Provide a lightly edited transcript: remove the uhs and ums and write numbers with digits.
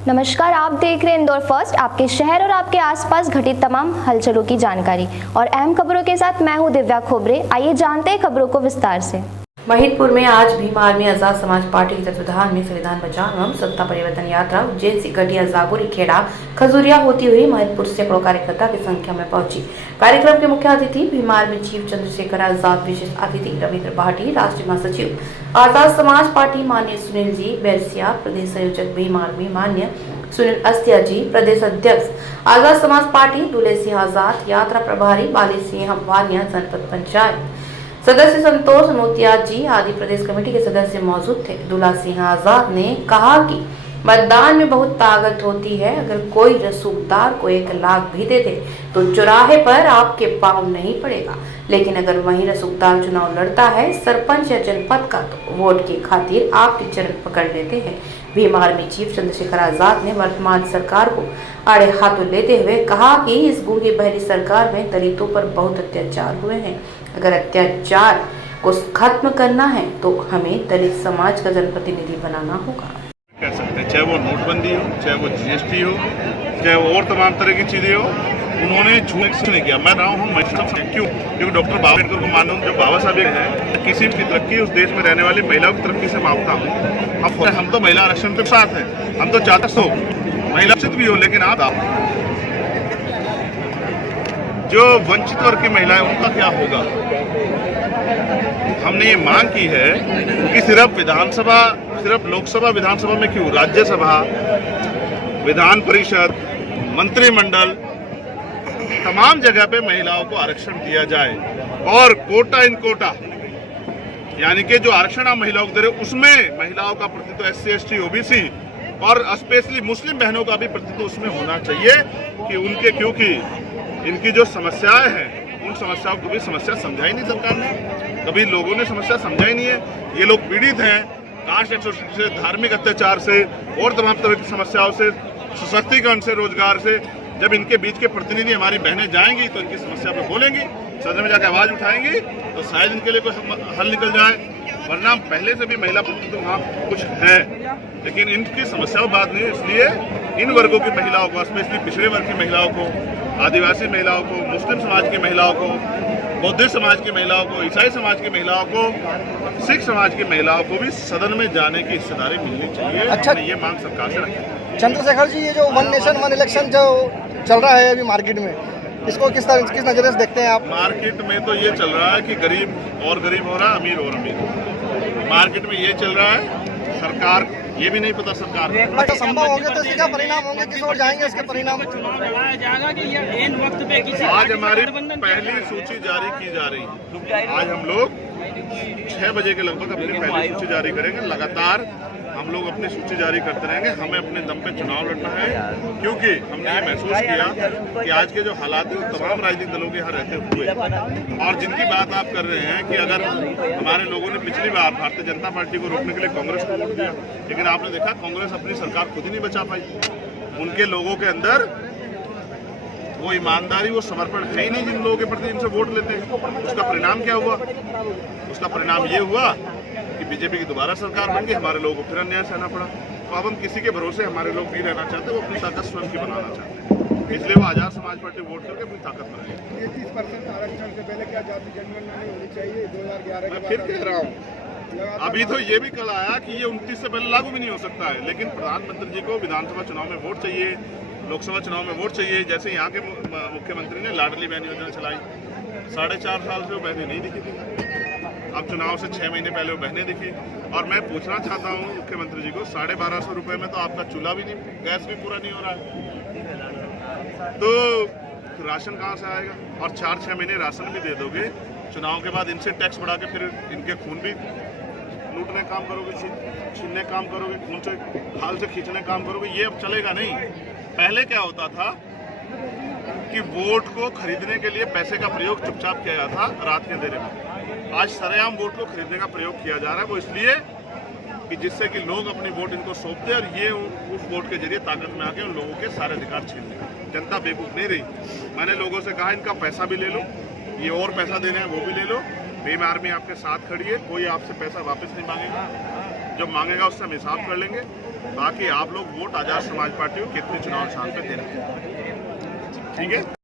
नमस्कार, आप देख रहे हैं इंदौर फर्स्ट, आपके शहर और आपके आसपास घटित तमाम हलचलों की जानकारी और अहम खबरों के साथ मैं हूं दिव्या खोबरे। आइए जानते हैं खबरों को विस्तार से। महिदपुर में आज भीम आर्मी आजाद समाज पार्टी के तत्वाधान में संविधान बचाओ एवं सत्ता परिवर्तन यात्रा उज्जैन से घटिया जागोरी खेड़ा खजूरिया होती हुई महिदपुर से सैकड़ों कार्यकर्ता की संख्या में पहुंची। कार्यक्रम के मुख्य अतिथि भीम आर्मी चीफ चंद्रशेखर आजाद, विशेष अतिथि रविंद्र भाटी, राष्ट्रीय महासचिव आजाद समाज पार्टी माननीय सुनील जी बैरसिया, प्रदेश संयोजक भीम आर्मी माननीय सुनील अस्तिया जी, प्रदेश अध्यक्ष आजाद समाज पार्टी दूल्हे सिंह आजाद, यात्रा प्रभारी बाली सिंह वानिया, जनपद पंचायत सदस्य संतोष नोतिया जी आदि प्रदेश कमेटी के सदस्य मौजूद थे। दूल्हा सिंह आजाद ने कहा कि मतदान में बहुत ताकत होती है। अगर कोई रसूखदार को 1 लाख भी दे दे तो चौराहे पर आपके पांव नहीं पड़ेगा, लेकिन अगर वही रसूखदार चुनाव लड़ता है सरपंच या जनपद का तो वोट की खातिर आपके चरण पकड़ लेते हैं। भीम आर्मी चीफ चंद्रशेखर आजाद ने वर्तमान सरकार को आड़े हाथों लेते हुए कहा कि इस गूंगी बहरी सरकार में दलितों पर बहुत अत्याचार हुए हैं। अगर अत्याचार को खत्म करना है तो हमें दलित समाज का जनप्रतिनिधि बनाना होगा। कह सकते हैं, चाहे वो नोटबंदी हो, चाहे वो जीएसटी हो, चाहे वो और तमाम तरह की चीजें हो, उन्होंने झूठ नहीं किया। मैं रहा हूँ क्यों? क्योंकि डॉक्टर बाबा अम्बेडकर को मानूं, जो बाबा साहब हैं, किसी भी तरक्की उस देश में रहने वाली महिलाओं की तरक्की से मापता हूँ। हम तो महिला आरक्षण के साथ हैं, हम तो चाहते हो महिला आरक्षित भी हो, लेकिन आप जो वंचित वर्ग की महिलाएं उनका क्या होगा? हमने ये मांग की है कि सिर्फ लोकसभा विधानसभा में क्यों, राज्यसभा, विधान परिषद, मंत्रिमंडल, तमाम जगह पे महिलाओं को आरक्षण दिया जाए और कोटा इन कोटा, यानी कि जो आरक्षण आप महिलाओं को दे रहे उसमें महिलाओं का प्रतिनिधित्व एससी, एसटी, ओबीसी और स्पेशली मुस्लिम बहनों का भी प्रतिनिधित्व उसमें होना चाहिए कि उनके, क्योंकि इनकी जो समस्याएं हैं उन समस्याओं को भी समस्या समझाई नहीं सरकार ने, कभी लोगों ने समस्या समझाई नहीं है। ये लोग पीड़ित हैं कास्ट एक्सक्लूजन से, धार्मिक अत्याचार से और तमाम तरह की समस्याओं से, सशक्तिकरण से, रोजगार से। जब इनके बीच के प्रतिनिधि हमारी बहनें जाएंगी तो इनकी समस्या पर बोलेंगी, सदन में जाकर आवाज उठाएंगी तो शायद इनके लिए कोई हल निकल जाए। वरना पहले से भी महिला प्रतिनिधित्व वहाँ कुछ है, लेकिन इनकी समस्याओं बात नहीं। इसलिए इन वर्गों की महिलाओं को, स्पेशली पिछड़े वर्ग की महिलाओं को, आदिवासी महिलाओं को, मुस्लिम समाज की महिलाओं को, बौद्धिस्ट समाज की महिलाओं को, ईसाई समाज की महिलाओं को, सिख समाज की महिलाओं को भी सदन में जाने की हिस्सेदारी मिलनी चाहिए। अच्छा, ये मांग सरकार से रखें। चंद्रशेखर जी, ये जो वन नेशन वन इलेक्शन जो चल रहा है अभी मार्केट में, इसको किस नजरिए से देखते हैं आप? मार्केट में तो ये चल रहा है कि गरीब और गरीब हो रहा है, अमीर और अमीर। मार्केट में ये चल रहा है, सरकार ये भी नहीं पता सरकार अच्छा संभव होंगे तो इसके क्या परिणाम होंगे, किस ओर जाएंगे इसके परिणाम? चुनाव लड़ाया जाएगा कि ये एन वक्त पे किसी आज हमारी पहली सूची जारी की जा रही है। आज हम लोग 6 बजे के लगभग अपनी पहली सूची जारी करेंगे। लगातार हम लोग अपनी सूची जारी करते रहेंगे। हमें अपने दम पे चुनाव लड़ना है, क्योंकि हमने ये महसूस किया कि आज के जो हालात हैं वो तमाम राजनीतिक दलों के यहाँ रहते हुए, और जिनकी बात आप कर रहे हैं कि अगर हमारे लोगों ने पिछली बार भारतीय जनता पार्टी को रोकने के लिए कांग्रेस को वोट दिया, लेकिन आपने देखा कांग्रेस अपनी सरकार खुद ही नहीं बचा पाई। उनके लोगों के अंदर वो ईमानदारी, वो समर्पण है ही नहीं जिन लोगों के प्रति इनसे वोट लेते हैं। उसका परिणाम क्या हुआ? उसका परिणाम ये हुआ कि बीजेपी की दोबारा सरकार बन गई, हमारे लोगों को फिर अन्याय सहना पड़ा। तो अब हम किसी के भरोसे हमारे लोग नहीं रहना चाहते, वो अपनी ताकत स्वयं की बनाना चाहते हैं। इसलिए वो आजाद समाज पार्टी वोट करके अपनी ताकत बनाएगी। 30% आरक्षण से पहले क्या जाति जनगणना नहीं होनी चाहिए? 2011 के मैं फिर कह रहा हूँ, अभी तो ये भी कल आया कि ये 29 से पहले लागू भी नहीं हो सकता है, लेकिन प्रधानमंत्री जी को विधानसभा चुनाव में वोट चाहिए, लोकसभा चुनाव में वोट चाहिए। जैसे यहाँ के मुख्यमंत्री ने लाडली बहन योजना चलाई, 4.5 साल से वो बहनें नहीं दिखी थी। अब चुनाव से 6 महीने पहले वो बहनें दिखी। और मैं पूछना चाहता हूँ मुख्यमंत्री जी को, 1250 रुपए में तो आपका चूल्हा भी नहीं, गैस भी पूरा नहीं हो रहा है, तो राशन कहाँ से आएगा? और 4-6 महीने राशन भी दे दोगे, चुनाव के बाद इनसे टैक्स बढ़ा के फिर इनके खून भी लूटने काम करोगे, छीनने काम करोगे, खून से खाल से खींचने काम करोगे। ये अब चलेगा नहीं। पहले क्या होता था कि वोट को खरीदने के लिए पैसे का प्रयोग चुपचाप किया जाता था रात के अंधेरे में। आज सरेआम वोट को खरीदने का प्रयोग किया जा रहा है। वो इसलिए कि जिससे कि लोग अपनी वोट इनको सौंप दे और ये उस वोट के जरिए ताकत में आके उन लोगों के सारे अधिकार छीन लें। जनता बेवकूफ़ नहीं रही। मैंने लोगों से कहा इनका पैसा भी ले लो, ये और पैसा दे रहे हैं वो भी ले लो। भीम आर्मी आपके साथ खड़ी है, कोई आपसे पैसा वापस नहीं मांगेगा। जो मांगेगा उससे हम हिसाब कर लेंगे। बाकी आप लोग वोट आजाद समाज पार्टी को कितने चुनाव निशान पे दे रहे हैं, ठीक है।